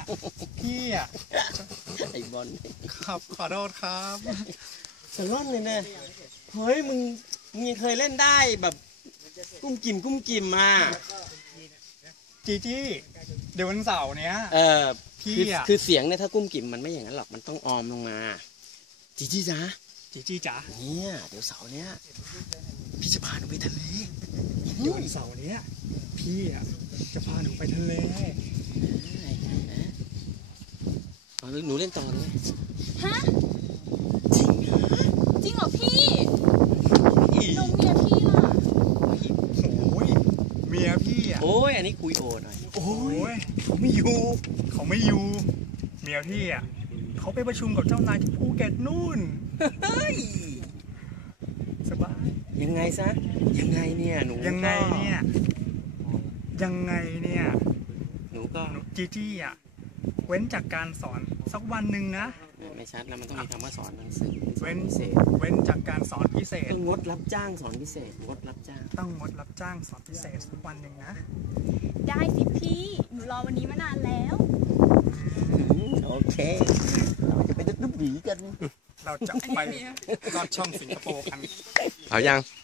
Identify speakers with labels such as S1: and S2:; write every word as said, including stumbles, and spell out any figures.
S1: พี่อ่ะ
S2: ไอ้บอล
S1: ครับขอโทษครับ
S2: สล่อนเลยนะเฮ้ยมึงมึงยังเคยเล่นได้แบบกุ้มกิ่มกุ้มกิ่มมา
S1: จีจี้เดี๋ยววันเสาร์เนี้ย
S2: เออ
S1: พี่
S2: คือ
S1: อ่ะ
S2: คือเสียงเนี่ยถ้ากุ้มกิ่มมันไม่อย่างนั้นหรอกมันต้องออมลงมาจีจี้จ๊ะ
S1: จีจี้จ๋า
S2: เนี่ยเดี๋ยวเสาร์เนี้ยพี่จะพาหนูไปทะเล
S1: เดี๋ยววันเสาร์เนี้ยพี่อ่ะจะพาหนูไปทะเล
S2: อ๋อหนูเล่นต่อเลย
S3: ฮะ
S2: จริงเหรอ
S3: จริงเหรอพี่นมเมียพี่ล่ะ
S1: โอ้ยเมียพี่อ่ะ
S2: โอ้ยอันนี้คุยโอหน่อย
S1: โอ้ยเขาไม่อยู่เขาไม่อยู่เมียพี่อ่ะเขาไปประชุมกับเจ้านายที่ภูเก็ตนู่น
S2: เฮ้ย
S1: สบาย
S2: ยังไงซะยังไงเนี่ยหนู
S1: ยังไง
S2: ก็
S1: เนี่ยยังไงเนี่ย
S2: หนูก็
S1: หนูจีจี้อ่ะเว้นจากการสอนสักวันหนึ่งนะ
S2: ไม่ชัดแล้วมันต้องมีคำว่าสอนหนังสือ
S1: เว้น
S2: พิเศษ
S1: เว้นจากการสอนพิเศษ
S2: ก็งดรับจ้างสอนพิเศษงดรับจ้าง
S1: ต้องงดรับจ้างสอนพิเศษสักวันหนึ่งนะ
S3: ได้สิพี่ หนูรอวันนี้มานานแล้ว
S2: โอเคเราจะไปดึกดึกหวีกัน
S1: เราจะไปลอดช่องสิงคโปร์กัน
S2: เอายัง